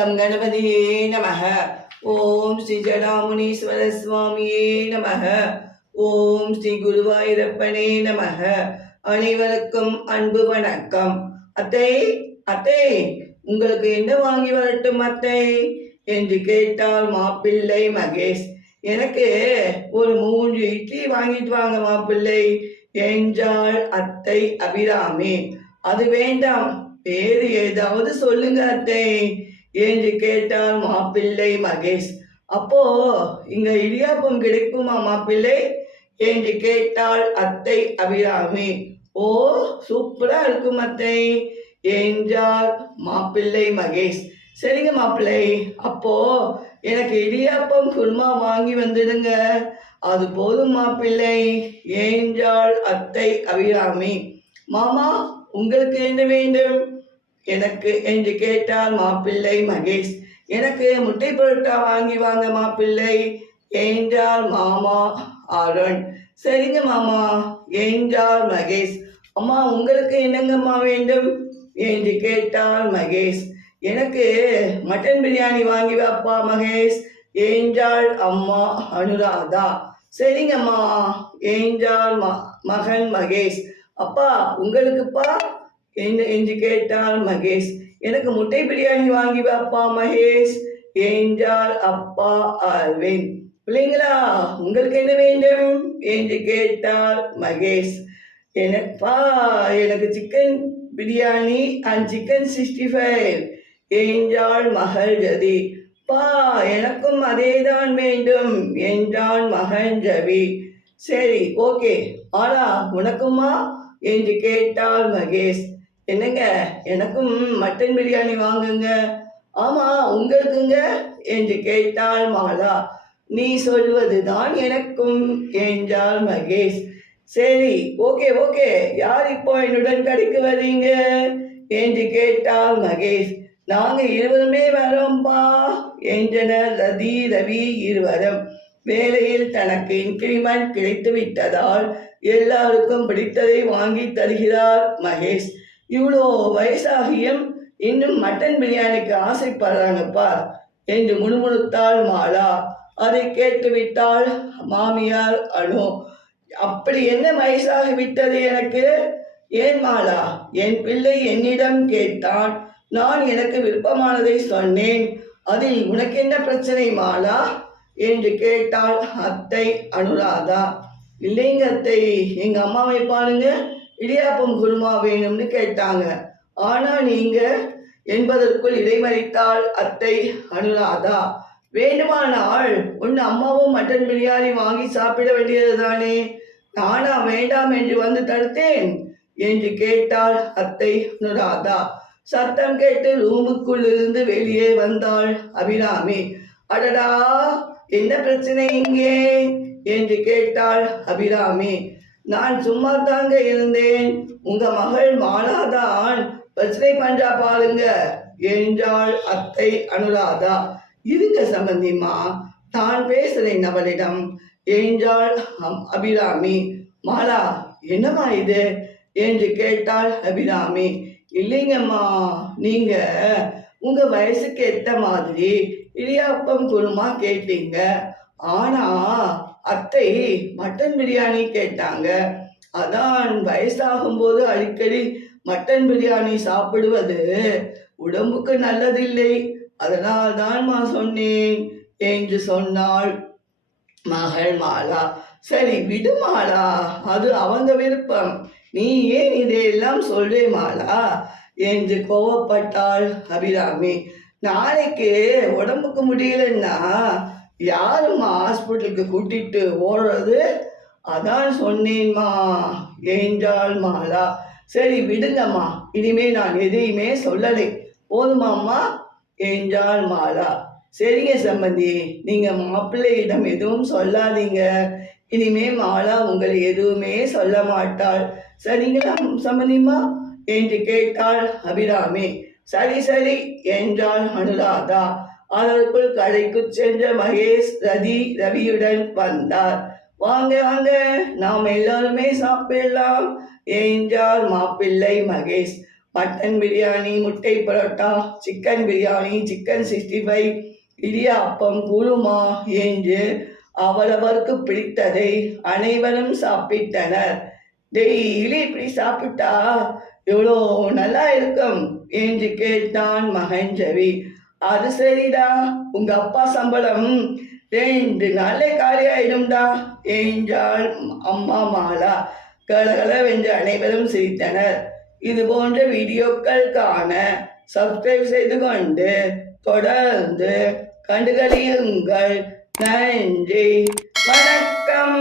Come கணபதியே நமக. ஓம் ஸ்ரீ ஜடாமுனீஸ்வர சுவாமியே நமக. ஓம் ஸ்ரீ குருவாயூரப்பனே நமக. அனைவருக்கும் அன்பு வணக்கம். அத்தை அத்தை உங்களுக்கு என்ன வாங்கி வரட்டும் அத்தை? என்று கேட்டால் மாப்பிள்ளை மகேஷ். எனக்கு ஒரு மூன்று இட்லி வாங்கிட்டு வாங்க மாப்பிள்ளை என்றாள் அத்தை அபிராமி. அது வேண்டாம் வேறு ஏதாவது சொல்லுங்க அத்தை. என்று கேட்டால் மாப்பிள்ளை மகேஷ். அப்போ இங்க இடியாப்பம் கிடைக்குமா மாப்பிள்ளை? என்று கேட்டாள் அத்தை அபிராமி. ஓ சூப்பரா இருக்கும் அத்தை. என்றார் மாப்பிள்ளை மகேஷ். சரிங்க மாப்பிள்ளை. அப்போ எனக்கு இடியாப்பம் குருமா வாங்கி வந்துடுங்க. அது போதும் மாப்பிள்ளை. என்றாள் அத்தை அபிராமி. மாமா உங்களுக்கு என்ன வேண்டும்? எனக்கு என்று கேட்டால் மாப்பிள்ளை மகேஷ் எனக்கு முட்டை பரோட்டா வாங்கி வாங்க மாப்பிள்ளை. என்றால் மாமா அருண். சரிங்க மாமா என்றார் மகேஷ். அம்மா உங்களுக்கு என்னங்கம்மா வேண்டும்? என்று கேட்டார் மகேஷ். எனக்கு மட்டன் பிரியாணி வாங்கி வாப்பா மகேஷ் என்றாள் அம்மா அனுராதா. சரிங்கம்மா என்றாள் ம மகன் மகேஷ். அப்பா உங்களுக்குப்பா? என்று கேட்டாள் மகேஷ். எனக்கு முட்டை பிரியாணி வாங்கி வாப்பா மகேஷ் என்றால் அப்பா அரவிந்த் பிள்ளைங்களா உங்களுக்கு என்ன வேண்டும்? என்று கேட்டால் மகேஷ். எனப்பா எனக்கு chicken biryani and chicken sixty five என்றாள் மகள் ஜதி. பா எனக்கும் அதேதான் வேண்டும் என்றான் மகன் ரவி சரி ஓகே ஆனா உனக்குமா என்று கேட்டாள் மகேஷ். என்னங்க? எனக்கும் மட்டன் பிரியாணி வாங்குங்க. ஆமா உங்களுக்குங்க? என்று கேட்டாள் மாலா. நீ சொல்வதுதான் எனக்கும் என்றாள் மகேஷ். சரி ஓகே ஓகே. யார் இப்போ என்னுடன் கடைக்கு வரீங்க என்று கேட்டாள் மகேஷ். நாங்க இருவருமே வரோம்பா என்றனர் ரதி ரவி இருவரும். வேலையில் தனக்கு இன்கிரிமெண்ட் கிடைத்து விட்டதால் எல்லாருக்கும் பிடித்ததை வாங்கி தருகிறார் மகேஷ். இவ்வளோ வயசாகியும் இன்னும் மட்டன் பிரியாணிக்கு ஆசைப்படுறாங்கப்பா என்று முணுமுணுத்தாள் மாலா. அதை கேட்டுவிட்டாள் மாமியார் அனு. அப்படி என்ன வயசாகி விட்டது எனக்கு? ஏன் மாலா? என் பிள்ளை என்னிடம் கேட்டான். நான் எனக்கு விருப்பமானதை சொன்னேன். அதில் உனக்கு என்ன பிரச்சனை மாலா? என்று கேட்டாள் அத்தை அனுராதா. இல்லைங்க அத்தை எங்கள் அம்மாவை பாருங்க. இடியாப்பம் குருமா வேணும்னு கேட்டாங்க. ஆனா நீங்க என்பதற்குள் இடைமறித்தாள் அத்தை அனுராதா வேண்டுமானால் உன் அம்மாவும் மட்டன் பிரியாணி வாங்கி சாப்பிட வேண்டியது தானே நானா வேண்டாம் என்று வந்து தடுத்தேன் என்று கேட்டாள் அத்தை அனுராதா. சத்தம் கேட்டு ரூமுக்குள் இருந்து வெளியே வந்தாள் அபிராமி. அடடா என்ன பிரச்சனை இங்கே? என்று கேட்டாள் அபிராமி. நான் சும்மா தாங்க இருந்தேன். உங்க மகள் மாலாதான். பிரச்சனை பண்றா பாருங்க என்றாள் அத்தை அனுராதா. இருங்க சம்பந்திமா தான் பேசுறேன் அவளிடம் என்றாள் அம்- அபிராமி. மாலா என்னம்மா இது? என்று கேட்டாள் அபிராமி. இல்லைங்கம்மா நீங்க உங்க வயசுக்கு ஏத்த மாதிரி இடியாப்பம் குருமா கேட்டீங்க. ஆனா அத்தை மட்டன் பிரியாணி கேட்டாங்க. அதான் வயசாகும்போது அடிக்கடி மட்டன் பிரியாணி சாப்பிடுவது. உடம்புக்கு நல்லதில்லை. அதனால் தான்மா சொன்னேன் என்று சொன்னாள் மகள் மாலா. சரி விடு மாலா அது அவங்க விருப்பம். நீ ஏன் இதையெல்லாம் சொல்றே மாலா என்று கோவப்பட்டாள் அபிராமி. நாளைக்கு உடம்புக்கு முடியலன்னா யாரும்மா ஹாஸ்பிட்டலுக்கு கூட்டிட்டு ஓடுறது அதான் சொன்னேன்மா என்றாள் மாலா. சரி விடுங்கம்மா. இனிமே நான் எதையுமே சொல்லலை. போதுமாம்மா என்றாள் மாலா. சரிங்க சம்பந்தி. நீங்கள் மாப்பிள்ளையிடம் எதுவும் சொல்லாதீங்க. இனிமே மாலா உங்களை எதுவுமே சொல்ல மாட்டாள். சரிங்களா சம்பந்திம்மா? என்று கேட்டாள் அபிராமி. சரி சரி என்றாள் அனுராதா. அதற்குள் கடைக்கு சென்ற மகேஷ் ரதி ரவியுடன் வந்தார். வாங்க வாங்க நாம் எல்லாருமே சாப்பிடலாம். என்றார் மாப்பிள்ளை மகேஷ் மட்டன் பிரியாணி முட்டை parotta chicken biryani chicken sixty five idiyappam kurma என்று அவரவருக்கு பிடித்ததை அனைவரும் சாப்பிட்டனர். டெய்லி இப்படி சாப்பிட்டா எவ்வளோ நல்லா இருக்கும்? என்று கேட்டான் மகன் ரவி. அது சரிடா. உங்க அப்பா சம்பளம் ரெண்டு நாளே காலி ஆயிடும்டா என்றாள் அம்மா மாலா கலகலவென்று அனைவரும் சிரித்தனர். இது போன்ற வீடியோக்கள் காண சப்ஸ்கிரைப் செய்து கொண்டு தொடர்ந்து கண்டுகளியுங்கள். நன்றி. வணக்கம்.